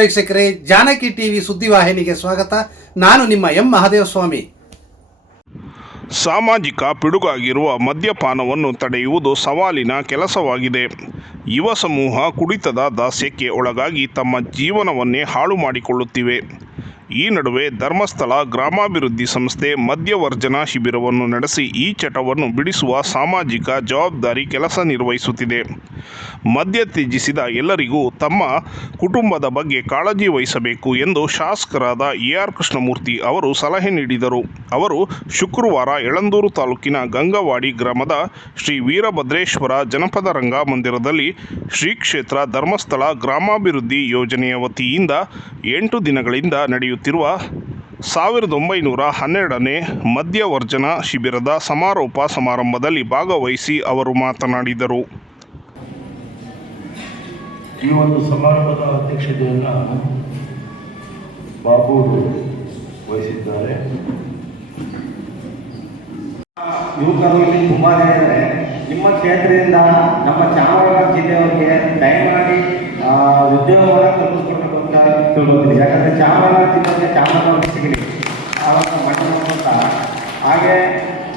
ವೀಕ್ಷಕರೇ, ಜಾನಕಿ ಟಿವಿ ಸುದ್ದಿವಾಹಿನಿಗೆ ಸ್ವಾಗತ. ನಾನು ನಿಮ್ಮ ಎಂ ಮಹಾದೇವಸ್ವಾಮಿ. ಸಾಮಾಜಿಕ ಪಿಡುಗಾಗಿರುವ ಮದ್ಯಪಾನವನ್ನು ತಡೆಯುವುದು ಸವಾಲಿನ ಕೆಲಸವಾಗಿದೆ. ಯುವ ಸಮೂಹ ಕುಡಿತದ ದಾಸ್ಯಕ್ಕೆ ಒಳಗಾಗಿ ತಮ್ಮ ಜೀವನವನ್ನೇ ಹಾಳು ಮಾಡಿಕೊಳ್ಳುತ್ತಿವೆ. ಈ ನಡುವೆ ಧರ್ಮಸ್ಥಳ ಗ್ರಾಮಾಭಿವೃದ್ಧಿ ಸಂಸ್ಥೆ ಮದ್ಯವರ್ಜನಾ ಶಿಬಿರವನ್ನು ನಡೆಸಿ ಈ ಚಟವನ್ನು ಬಿಡಿಸುವ ಸಾಮಾಜಿಕ ಜವಾಬ್ದಾರಿ ಕೆಲಸ ನಿರ್ವಹಿಸುತ್ತಿದೆ. ಮದ್ಯ ತ್ಯಜಿಸಿದ ಎಲ್ಲರಿಗೂ ತಮ್ಮ ಕುಟುಂಬದ ಬಗ್ಗೆ ಕಾಳಜಿ ವಹಿಸಬೇಕು ಎಂದು ಶಾಸಕರಾದ ಎ ಆರ್ ಕೃಷ್ಣಮೂರ್ತಿ ಅವರು ಸಲಹೆ ನೀಡಿದರು. ಅವರು ಶುಕ್ರವಾರ ಯಳಂದೂರು ತಾಲೂಕಿನ ಗಂಗವಾಡಿ ಗ್ರಾಮದ ಶ್ರೀ ವೀರಭದ್ರೇಶ್ವರ ಜನಪದ ರಂಗಮಂದಿರದಲ್ಲಿ ಶ್ರೀ ಕ್ಷೇತ್ರ ಧರ್ಮಸ್ಥಳ ಗ್ರಾಮಾಭಿವೃದ್ಧಿ ಯೋಜನೆಯ ವತಿಯಿಂದ ಎಂಟು ದಿನಗಳಿಂದ ನಡೆಯುತ್ತಿರುವ ಸಾವಿರದ ಒಂಬೈನೂರ ಹನ್ನೆರಡನೇ ಮದ್ಯವರ್ಜನ ಶಿಬಿರದ ಸಮಾರೋಪ ಸಮಾರಂಭದಲ್ಲಿ ಭಾಗವಹಿಸಿ ಅವರು ಮಾತನಾಡಿದರು. ಈ ಒಂದು ಸಮಾರಂಭದ ಅಧ್ಯಕ್ಷತೆಯನ್ನು ಬಾಬು ವಹಿಸಿದ್ದಾರೆ. ಯುವಕರು ಇಲ್ಲಿ ತುಂಬಾ ಇದ್ದಾರೆ ನಿಮ್ಮ ಕ್ಷೇತ್ರದಿಂದ ನಮ್ಮ ಚಾಮರಾಜನಗರ ಜಿಲ್ಲೆಯವರಿಗೆ ದಯಮಾಡಿ ಆ, ಉದ್ಯೋಗವನ್ನು ಅಂತ ತಿಳ್ಕೊತೀನಿ ಯಾಕಂದ್ರೆ ಚಾಮರಾಜನಗರ ಜಿಲ್ಲೆಗೆ ಚಾಮರಾಜ್ ಸಿಗಲಿ. ಆವಾಗ ಅಂತ ಹಾಗೆ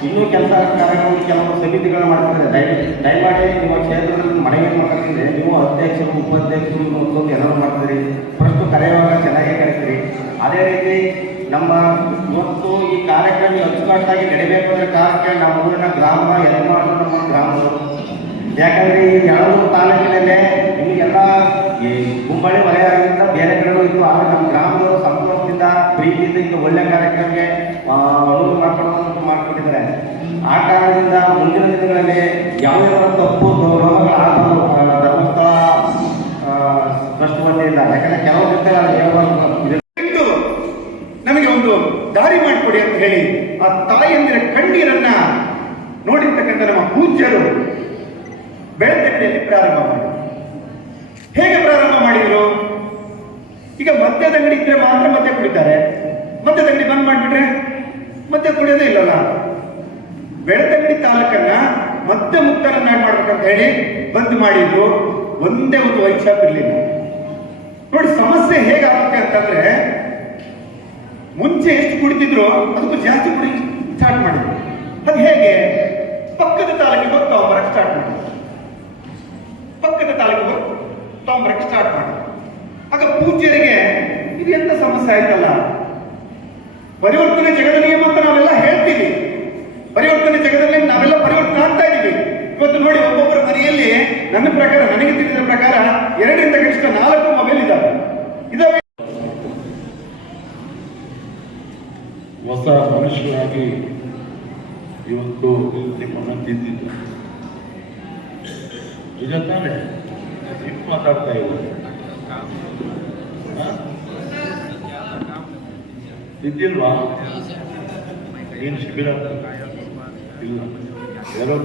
ಇನ್ನೂ ಕೆಲಸ ಕಾರ್ಯಗಳು ಕೆಲವು ಸಮಿತಿಗಳು ಮಾಡ್ತಾರೆ ದಯ ದಯಮಾಡಿ ನಿಮ್ಮ ಕ್ಷೇತ್ರದಲ್ಲಿ ಮನವಿ ಮಾಡ್ತಾರೆ ನೀವು ಅಧ್ಯಕ್ಷರು, ಉಪಾಧ್ಯಕ್ಷರು ಅಂತಂದು ಎಲ್ಲರೂ ಮಾಡ್ತೀರಿ ಫಸ್ಟ್ ಕರೆಯುವಾಗ ಚೆನ್ನಾಗಿ ಕರಿತೀರಿ. ಅದೇ ರೀತಿ ನಮ್ಮ ಇವತ್ತು ಈ ಕಾರ್ಯಕ್ರಮ ಅಚ್ಚುಕಟ್ಟಾಗಿ ನಡೀಬೇಕು ಅಂದರೆ ಕಾರಣಕ್ಕೆ ನಮ್ಮ ಊರಿನ ಗ್ರಾಮ ಎಲ್ಲ ನಮ್ಮ ಗ್ರಾಮದವರು. ಯಾಕಂದರೆ ಈ ಯಳಂದೂರು ತಾಲೂಕಿನಲ್ಲೇ ಸಂತೋಷದಿಂದ ಪ್ರೀತಿಯಿಂದ ಇದು ಒಳ್ಳೆ ಕಾರ್ಯಕ್ರಮಕ್ಕೆ ಅನುವು ಮಾಡ್ಕೊಳ್ಳೋದು ಮಾಡ್ಕೊಂಡಿದ್ದಾರೆ ಆ ಕಾರಣದಿಂದ ಮುಂದಿನ ದಿನಗಳಲ್ಲಿ ಯಾವ ತಪ್ಪು ಆ, ಧರ್ಮಸ್ಥಳ ಟ್ರಸ್ಟ್ ವತಿಯಿಂದ ಯಾಕಂದ್ರೆ ಕೆಲವು ಬಿಟ್ಟು ನಮಗೆ ಒಂದು ದಾರಿ ಮಾಡಿಕೊಡಿ ಅಂತ ಹೇಳಿ ಆ ತಾಯಂದಿರ ಕಣ್ಣೀರನ್ನ ನೋಡಿರ್ತಕ್ಕಂಥ ನಮ್ಮ ಪೂಜ್ಯರು ಬೆಳತಂಗಡಿಯಲ್ಲಿ ಪ್ರಾರಂಭ ಮಾಡಿ ಹೇಗೆ ಪ್ರಾರಂಭ ಮಾಡಿದ್ರು? ಈಗ ಮದ್ಯದ ಅಂಗಡಿ ಇದ್ರೆ ಮಾತ್ರ ಮದ್ಯ ಕುಡಿತಾರೆ. ಮದ್ಯದ ಅಂಗಡಿ ಬಂದ್ ಮಾಡಿಬಿಟ್ರೆ ಮದ್ಯ ಕುಡಿಯೋದೇ ಇಲ್ಲಲ್ಲ. ಬೆಳತಂಗಡಿ ತಾಲೂಕನ್ನ ಮತ್ತೆ ಮುಕ್ತರನ್ನಾಗಿ ಮಾಡ್ಬೇಕಂತ ಹೇಳಿ ಬಂದ್ ಮಾಡಿದ್ರು ಒಂದೇ ಒಂದು ವೈಟ್ ಶಾಪ್ ಇರಲಿಲ್ಲ. ನೋಡಿ ಸಮಸ್ಯೆ ಹೇಗಾಗುತ್ತೆ ಅಂತಂದ್ರೆ ಮುಂಚೆ ಎಷ್ಟು ಕುಡಿತಿದ್ರು ಅದಕ್ಕೂ ಜಾಸ್ತಿ ಕುಡಿ ಸ್ಟಾರ್ಟ್ ಮಾಡಿದ್ರು. ಅದು ಹೇಗೆ? ಪಕ್ಕದ ತಾಲೂಕಿಗೆ ಹೋಗಿ ತಗೊಂಬರಕ್ಕೆ ಸ್ಟಾರ್ಟ್ ಮಾಡಿದ್ರು. ಪಕ್ಕದ ತಾಲೂಕಿಗೆ ಹೋಗಿ ತಗೊಂಬರಕ್ಕೆ ಸ್ಟಾರ್ಟ್ ಮಾಡಿದ್ರು. ಆಗ ಪೂಜ್ಯರಿಗೆ ಸಮಸ್ಯೆ ಆಯ್ತಲ್ಲ? ಪರಿವರ್ತನೆ ಜಗದ ನಿಯಮ ಅಂತ ನಾವೆಲ್ಲ ಹೇಳ್ತೀವಿ. ಪರಿವರ್ತನೆ ಜಗದಲ್ಲಿ ನಾವೆಲ್ಲ ಪರಿವರ್ತನೆ ಆಗ್ತಾ ಇದ್ದೀವಿ ಇವತ್ತು ನೋಡಿ ಒಬ್ಬೊಬ್ಬರ ಮನೆಯಲ್ಲಿ ನನ್ನ ಪ್ರಕಾರ, ನನಗೆ ತಿಳಿದ ಪ್ರಕಾರ ಎರಡರಿಂದ ಕನಿಷ್ಠ ನಾಲ್ಕು ಮೊಬೈಲ್ ಇದ್ದಾವೆ ಇದಾವೆ. ಹೊಸ ಮನುಷ್ಯರಾಗಿ ಇವತ್ತು ನಿಮ್ಮನ್ನು ತಿಂದಿದ್ದು ತಾನೇ? ಮಾತಾಡ್ತಾ ಇದ್ದಾರೆ ತಿದ್ದಿಲ್ವಾ ಏನು ಶಿಬಿರ? ಇಲ್ಲ. ಯಾರೋ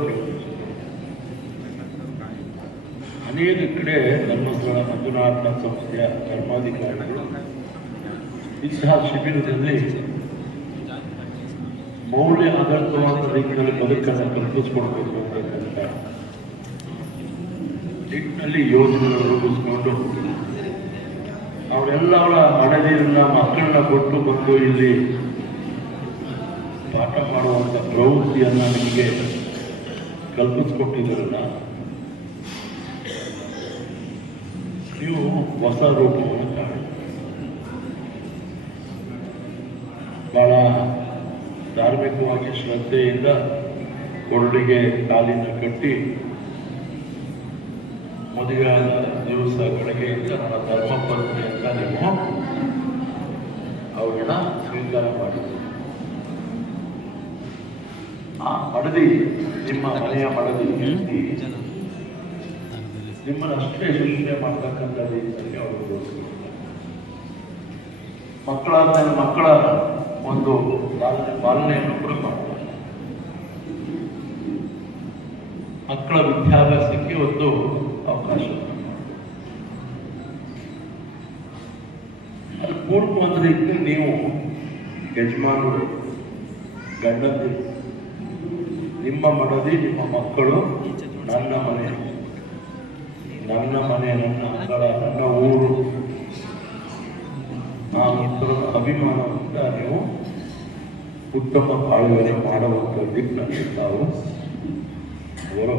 ಅನೇಕ ಕಡೆ ಧರ್ಮಸ್ಥಳ ಮಂಜುನಾಥ ಸಂಸ್ಥೆಯ ಧರ್ಮಾಧಿಕಾರಿಗಳು ಇಂತಹ ಶಿಬಿರದಲ್ಲಿ ಮೌಲ್ಯ ಆಧಾರಿತವಾದ ರೀತಿಯಲ್ಲಿ ಬದುಕನ್ನು ಕಲ್ಪಿಸ್ಕೊಡ್ಬೇಕು ಅಂತ ನಿಟ್ಟಿನಲ್ಲಿ ಯೋಜನೆಗಳನ್ನು ರೂಪಿಸ್ಕೊಂಡು ಅವರೆಲ್ಲವರ ಮಡದಿಯನ್ನ ಮಕ್ಕಳನ್ನ ಕೊಟ್ಟು ಬಂದು ಇಲ್ಲಿ ಪಾಠ ಮಾಡುವಂಥ ಪ್ರವೃತ್ತಿಯನ್ನು ನಿಮಗೆ ಕಲ್ಪಿಸ್ಕೊಟ್ಟಿದ್ರಲ್ಲ ನೀವು ಹೊಸ ರೂಪವನ್ನು ಕಾಣಿ. ಬಹಳ ಧಾರ್ಮಿಕವಾಗಿ ಶ್ರದ್ಧೆಯಿಂದ ಕೊರಡಿಗೆ ಕಾಲಿನ ಕಟ್ಟಿ, ಮದುವೆಯಾದ ಗಳಿಗೆಯಿಂದ ನನ್ನ ಧರ್ಮ ಅಂತ ನೀವು ಅವರನ್ನ ಸ್ವೀಕಾರ ಮಾಡಿದ್ರು ಆ ಮಡದಿ, ನಿಮ್ಮ ಮನೆಯ ಮಡದಿ ನಿಮ್ಮನ್ನು ಅಷ್ಟೇ ಶೋಷಣೆ ಮಾಡ್ತಕ್ಕಂಥ ರೀತಿಯಲ್ಲಿ ಅವರು ತೋರಿಸಿದ್ರು ಮಕ್ಕಳಾದ ಮಕ್ಕಳ ಒಂದು ಪಾಲನೆ, ಪಾಲನೆಯನ್ನು ಕೂಡ ಮಾಡ್ತಾರೆ. ಮಕ್ಕಳ ವಿದ್ಯಾಭ್ಯಾಸಕ್ಕೆ ಒಂದು ಅವಕಾಶ. ಅದು ಅಂದ್ರೆ ನೀವು ಯಜಮಾನರು ಗಂಡದಿ ನಿಮ್ಮ ಮಡದಿ, ನಿಮ್ಮ ಮಕ್ಕಳು ನನ್ನ ಮನೆ. ನನ್ನ ಮನೆ, ನನ್ನ ಅಂಗಳ, ನನ್ನ ಊರು. ಆ ಅಭಿಮಾನ ಅಭಿಮಾನದಿಂದ ನೀವು ಉತ್ತಮ ಬಾಳ್ವೆನೆ ಮಾಡುವಂಥ ದಿಕ್ಕಿನಲ್ಲಿ ತಾವು ಹೊರ